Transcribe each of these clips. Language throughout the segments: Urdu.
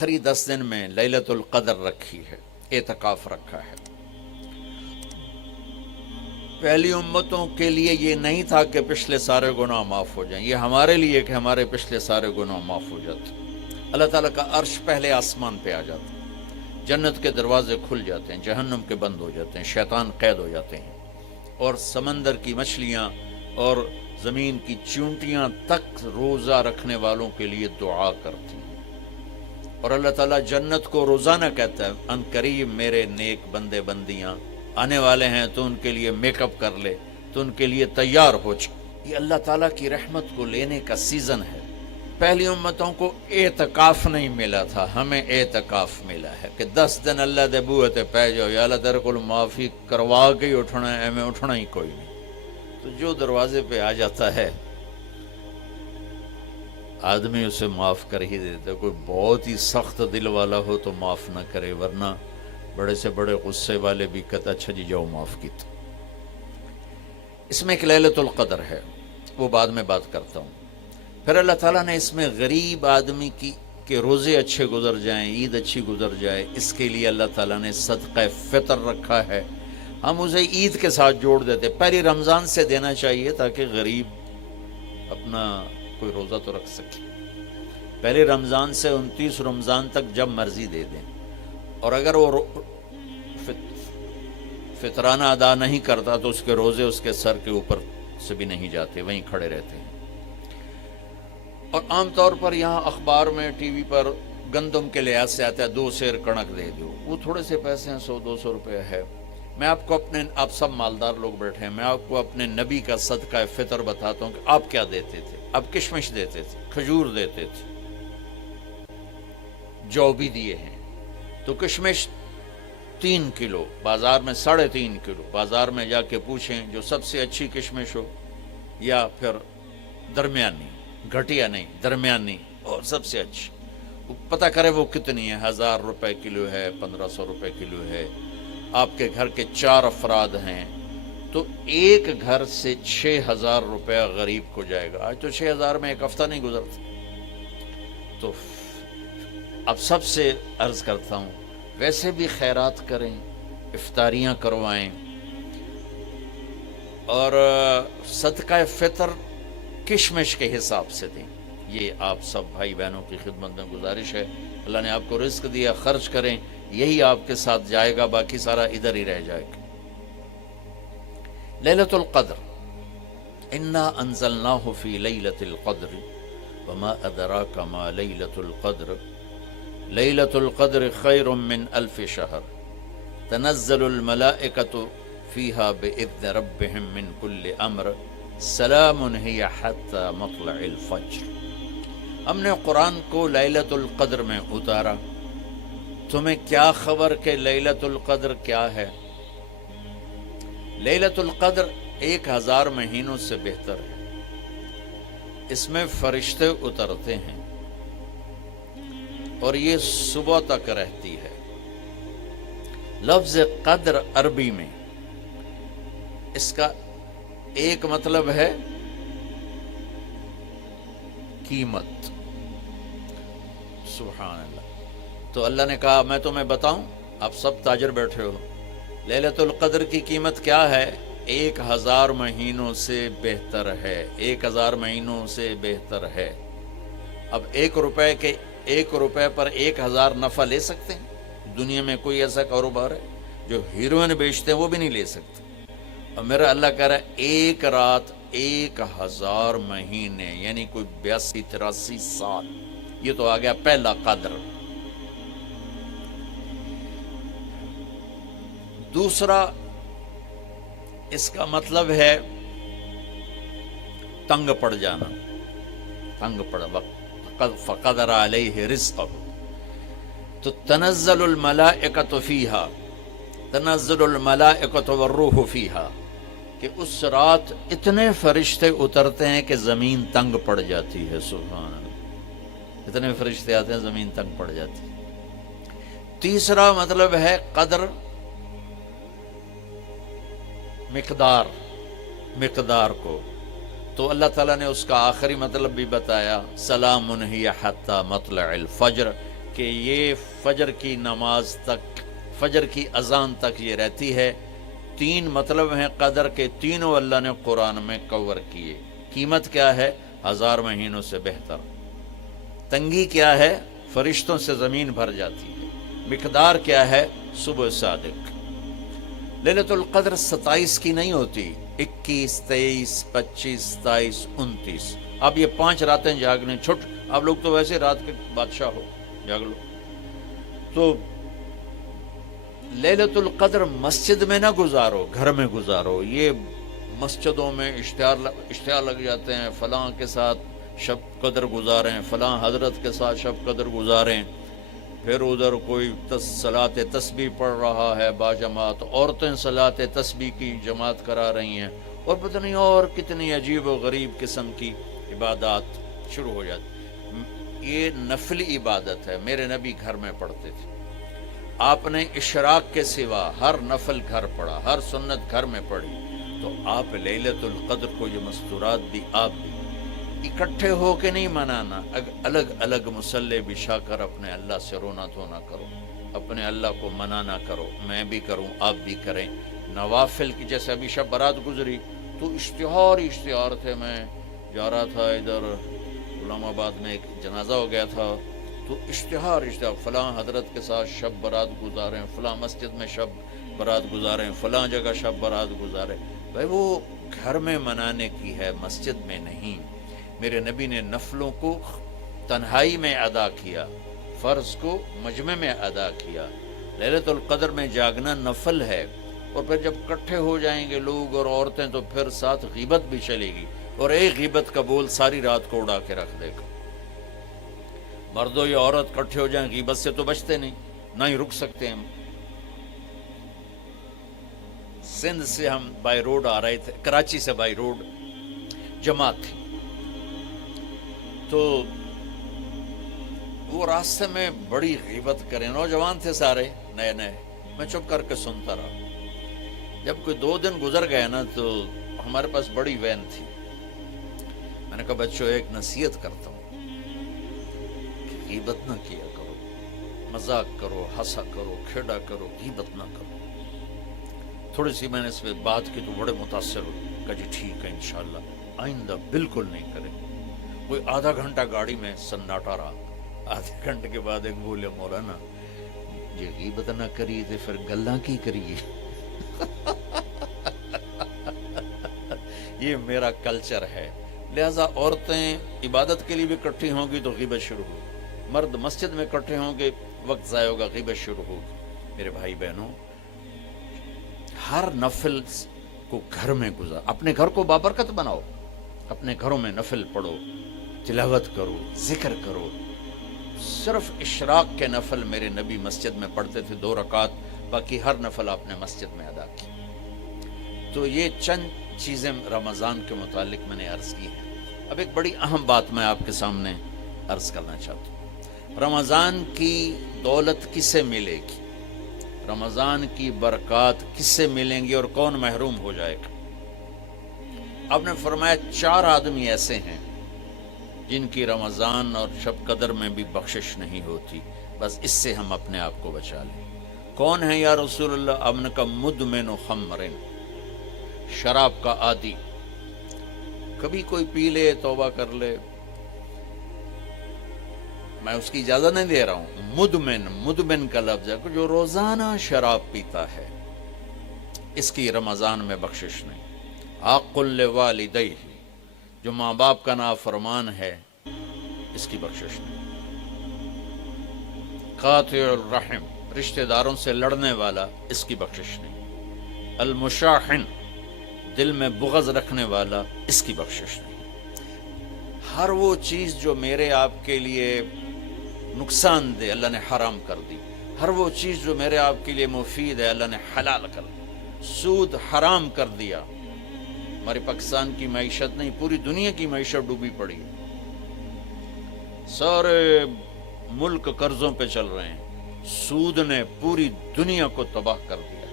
آخری 10 دن میں لیلۃ القدر رکھی ہے، اعتکاف رکھا ہے۔ پہلی امتوں کے لیے یہ نہیں تھا کہ پچھلے سارے گناہ معاف ہو جائیں، یہ ہمارے لیے کہ ہمارے پچھلے سارے گناہ معاف ہو جاتے۔ اللہ تعالیٰ کا عرش پہلے آسمان پہ آ جاتا، جنت کے دروازے کھل جاتے ہیں، جہنم کے بند ہو جاتے ہیں، شیطان قید ہو جاتے ہیں، اور سمندر کی مچھلیاں اور زمین کی چونٹیاں تک روزہ رکھنے والوں کے لیے دعا کرتی ہیں، اور اللہ تعالیٰ جنت کو روزانہ کہتا ہے ان قریب میرے نیک بندے بندیاں آنے والے ہیں، تو ان کے لیے میک اپ کر لے، تو ان کے لیے تیار ہو جائے۔ یہ اللہ تعالیٰ کی رحمت کو لینے کا سیزن ہے۔ پہلی امتوں کو اعتکاف نہیں ملا تھا، ہمیں اعتکاف ملا ہے کہ 10 دن اللہ دے بوئے تے پہ جاؤ، یا اللہ تیرے کو معافی کروا کے ہی اٹھنا ہے، ہمیں اٹھنا ہی کوئی نہیں۔ تو جو دروازے پہ آ جاتا ہے آدمی اسے معاف کر ہی دیتا ہے۔ کوئی بہت ہی سخت دل والا ہو تو معاف نہ کرے، ورنہ بڑے سے بڑے غصے والے بھی کہتا اچھا جی جاؤ معاف کیتا۔ اس میں ایک لیلۃ القدر ہے، وہ بعد میں بات کرتا ہوں۔ پھر اللہ تعالیٰ نے اس میں غریب آدمی کی کہ روزے اچھے گزر جائیں، عید اچھی گزر جائے، اس کے لیے اللہ تعالیٰ نے صدقہ فطر رکھا ہے۔ ہم اسے عید کے ساتھ جوڑ دیتے، پہلی رمضان سے دینا چاہیے تاکہ غریب اپنا کوئی روزہ تو رکھ سکے۔ پہلے رمضان سے 29 رمضان تک جب مرضی دے دیں، اور اگر وہ فطرانہ ادا نہیں کرتا تو اس کے روزے اس کے سر کے اوپر سے بھی نہیں جاتے، وہیں کھڑے رہتے ہیں۔ اور عام طور پر یہاں اخبار میں ٹی وی پر گندم کے لحاظ سے آتا ہے 2 سیر کڑک دے دو، وہ تھوڑے سے پیسے ہیں، 100-200 روپے ہے۔ میں آپ کو آپ سب مالدار لوگ بیٹھے ہیں، میں آپ کو اپنے نبی کا صدقہ فطر بتاتا ہوں کہ آپ کیا دیتے تھے۔ آپ کشمش دیتے تھے، کھجور دیتے تھے، جو بھی دیے ہیں۔ تو کشمش 3 کلو، بازار میں 3.5 کلو، بازار میں جا کے پوچھیں جو سب سے اچھی کشمش ہو، یا پھر درمیانی، گھٹیا نہیں درمیانی اور سب سے اچھی، پتہ کرے وہ کتنی ہے، 1000 روپے کلو ہے، 1500 روپے کلو ہے۔ آپ کے گھر کے 4 افراد ہیں تو ایک گھر سے 6000 روپیہ غریب کو جائے گا۔ آج تو 6000 میں ایک ہفتہ نہیں گزرتا۔ تو اب سب سے عرض کرتا ہوں، ویسے بھی خیرات کریں، افطاریاں کروائیں، اور صدقہ فطر کشمش کے حساب سے دیں۔ یہ آپ سب بھائی بہنوں کی خدمت میں گزارش ہے۔ اللہ نے آپ کو رزق دیا، خرچ کریں، یہی آپ کے ساتھ جائے گا، باقی سارا ادھر ہی رہ جائے گا۔ لیلۃ القدر، انا انزلناہ فی لیلۃ القدر وما ادراک ما لیلۃ القدر لیلۃ القدر خیر من 1000 شہر تنزل الملائکۃ فیہا باذن ربہم من کل امر سلام ہی حتی مطلع الفجر۔ ہم نے قرآن کو لیلۃ القدر میں اتارا، تمہیں کیا خبر کہ لیلۃ القدر کیا ہے؟ لیلۃ القدر 1000 مہینوں سے بہتر ہے۔ اس میں فرشتے اترتے ہیں اور یہ صبح تک رہتی ہے۔ لفظ قدر عربی میں اس کا ایک مطلب ہے قیمت۔ سبحان اللہ۔ تو اللہ نے کہا میں تمہیں بتاؤں، آپ سب تاجر بیٹھے ہو، لیلۃ القدر کی قیمت کیا ہے؟ 1000 مہینوں سے بہتر ہے، 1000 مہینوں سے بہتر ہے۔ اب 1 روپے پر 1000 نفع لے سکتے ہیں؟ دنیا میں کوئی ایسا کاروبار ہے؟ جو ہیروئن بیچتے ہیں وہ بھی نہیں لے سکتے۔ اور میرا اللہ کہہ رہا ہے 1 رات 1000 مہینے، یعنی کوئی 82-83 سال۔ یہ تو آ گیا پہلا قدر۔ دوسرا اس کا مطلب ہے تنگ پڑ جانا، تنگ پڑ وقت فقدر علیہ رزقہ۔ تو تنزل الملائکۃ فیہا، تنزل الملائکۃ والروح فیہا، کہ اس رات اتنے فرشتے اترتے ہیں کہ زمین تنگ پڑ جاتی ہے۔ سبحان اللہ، اتنے فرشتے آتے ہیں زمین تنگ پڑ جاتی ہے۔ تیسرا مطلب ہے قدر، مقدار کو، تو اللہ تعالیٰ نے اس کا آخری مطلب بھی بتایا، سلام ہی حتی مطلع الفجر، کہ کہ یہ فجر کی نماز تک، فجر کی اذان تک یہ رہتی ہے۔ 3 مطلب ہیں قدر کے، تینوں اللہ نے قرآن میں کور کیے۔ قیمت کیا ہے؟ 1000 مہینوں سے بہتر۔ تنگی کیا ہے؟ فرشتوں سے زمین بھر جاتی ہے۔ مقدار کیا ہے؟ صبح صادق۔ لیلۃ القدر 27 کی نہیں ہوتی، 21، 23، 25، 27، 29۔ اب یہ 5 راتیں جاگنے چھٹ، آپ لوگ تو ویسے رات کے بادشاہ ہو، جاگ لو۔ تو لیلۃ القدر مسجد میں نہ گزارو، گھر میں گزارو۔ یہ مسجدوں میں اشتہار لگ جاتے ہیں، فلاں کے ساتھ شب قدر گزاریں، فلاں حضرت کے ساتھ شب قدر گزاریں، پھر ادھر کوئی صلاۃ تسبیح پڑھ رہا ہے باجماعت، عورتیں صلاۃ تسبیح کی جماعت کرا رہی ہیں، اور پتہ نہیں اور کتنی عجیب و غریب قسم کی عبادات شروع ہو جاتی۔ یہ نفلی عبادت ہے، میرے نبی گھر میں پڑھتے تھے۔ آپ نے اشراق کے سوا ہر نفل گھر پڑھا، ہر سنت گھر میں پڑھی، تو آپ لیلۃ القدر کو یہ مستورات بھی آپ بھی اکٹھے ہو کے نہیں منانا، الگ الگ مصلی بچھا کر اپنے اللہ سے رونا دھونا کرو، اپنے اللہ کو منانا کرو، میں بھی کروں آپ بھی کریں۔ نوافل کی جیسے ابھی شب برات گزری تو اشتہار تھے، میں جا رہا تھا ادھر غلام آباد میں ایک جنازہ ہو گیا تھا، تو اشتہار فلاں حضرت کے ساتھ شب برات گزاریں، فلاں مسجد میں شب برات گزاریں، فلاں جگہ شب برات گزاریں۔ بھائی وہ گھر میں منانے کی ہے، مسجد میں نہیں۔ میرے نبی نے نفلوں کو تنہائی میں ادا کیا، فرض کو مجمع میں ادا کیا۔ لیلۃ القدر میں جاگنا نفل ہے، اور پھر جب کٹھے ہو جائیں گے لوگ اور عورتیں تو پھر ساتھ غیبت بھی چلے گی، اور ایک غیبت کا بول ساری رات کو اڑا کے رکھ دے گا۔ مردوں یا عورت کٹھے ہو جائیں، غیبت سے تو بچتے نہیں، نہ ہی رک سکتے ہیں۔ سندھ سے ہم بائی روڈ آ رہے تھے، کراچی سے بائی روڈ جماعت تھی، تو وہ راستے میں بڑی غیبت کریں، نوجوان تھے سارے نئے نئے، میں چپ کر کے سنتا رہا۔ جب کوئی 2 دن گزر گئے نا تو ہمارے پاس بڑی وین تھی، میں نے کہا بچوں ایک نصیحت کرتا ہوں کہ غیبت نہ کیا کرو، مذاق کرو، ہنسا کرو، کھیڑا کرو، غیبت نہ کرو۔ تھوڑی سی میں نے اس پہ بات کی تو بڑے متاثر ہوئے، کہا جی ٹھیک ہے انشاءاللہ آئندہ بالکل نہیں کریں۔ کوئی آدھا گھنٹہ گاڑی میں سناٹا رہا، آدھے گھنٹے کے بعد ایک بولے مولانا یہ غیبت نہ کری تو پھر گلاں کی کریے۔ یہ میرا کلچر ہے، لہذا عورتیں عبادت کے لیے بھی اکٹھی ہوں گی تو غیبت شروع ہوگی، مرد مسجد میں اکٹھے ہوں گے وقت ضائع ہوگا، غیبت شروع ہوگی۔ میرے بھائی بہنوں، ہر نفل کو گھر میں گزار، اپنے گھر کو بابرکت بناؤ، اپنے گھروں میں نفل پڑھو، تلاوت کرو، ذکر کرو۔ صرف اشراق کے نفل میرے نبی مسجد میں پڑھتے تھے 2 رکعت، باقی ہر نفل آپ نے مسجد میں ادا کی۔ تو یہ چند چیزیں رمضان کے متعلق میں نے عرض کی ہیں۔ اب ایک بڑی اہم بات میں آپ کے سامنے عرض کرنا چاہتا ہوں، رمضان کی دولت کس سے ملے گی، رمضان کی برکات کس سے ملیں گی، اور کون محروم ہو جائے گا؟ آپ نے فرمایا 4 آدمی ایسے ہیں جن کی رمضان اور شب قدر میں بھی بخشش نہیں ہوتی، بس اس سے ہم اپنے آپ کو بچا لیں۔ کون ہے یا رسول اللہ؟ آپ نے کہا مدمن خمرن، شراب کا عادی، کبھی کوئی پی لے توبہ کر لے، میں اس کی اجازت نہیں دے رہا ہوں، مدمن کا لفظ ہے جو روزانہ شراب پیتا ہے، اس کی رمضان میں بخشش نہیں۔ عاق لوالدیہ، جو ماں باپ کا نافرمان ہے، اس کی بخشش نہیں۔ قاطع الرحم، رشتہ داروں سے لڑنے والا، اس کی بخشش نہیں۔ المشاحن، دل میں بغض رکھنے والا، اس کی بخشش نہیں۔ ہر وہ چیز جو میرے آپ کے لیے نقصان دے اللہ نے حرام کر دی، ہر وہ چیز جو میرے آپ کے لیے مفید ہے اللہ نے حلال کر دی۔ سود حرام کر دیا۔ ہماری پاکستان کی معیشت نہیں، پوری دنیا کی معیشت ڈوبی پڑی، سارے ملک قرضوں پہ چل رہے ہیں، سود نے پوری دنیا کو تباہ کر دیا۔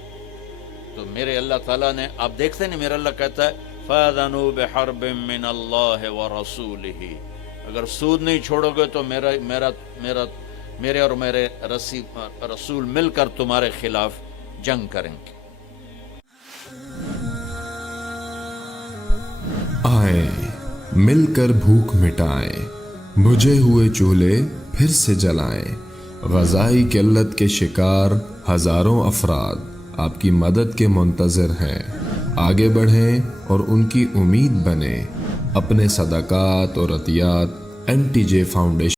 تو میرے اللہ تعالیٰ نے، آپ دیکھتے ہیں میرا اللہ کہتا ہے فَأَذَنُوا بِحَرْبٍ مِّنَ اللَّهِ وَرَسُولِهِ، اگر سود نہیں چھوڑو گے تو میرے اور میرے رسول مل کر تمہارے خلاف جنگ کریں گے۔ آئیں مل کر بھوک مٹائیں، بجھے ہوئے چولہے پھر سے جلائیں، غذائی قلت کے شکار ہزاروں افراد آپ کی مدد کے منتظر ہیں۔ آگے بڑھیں اور ان کی امید بنیں۔ اپنے صدقات اور عطیات NTJ فاؤنڈیشن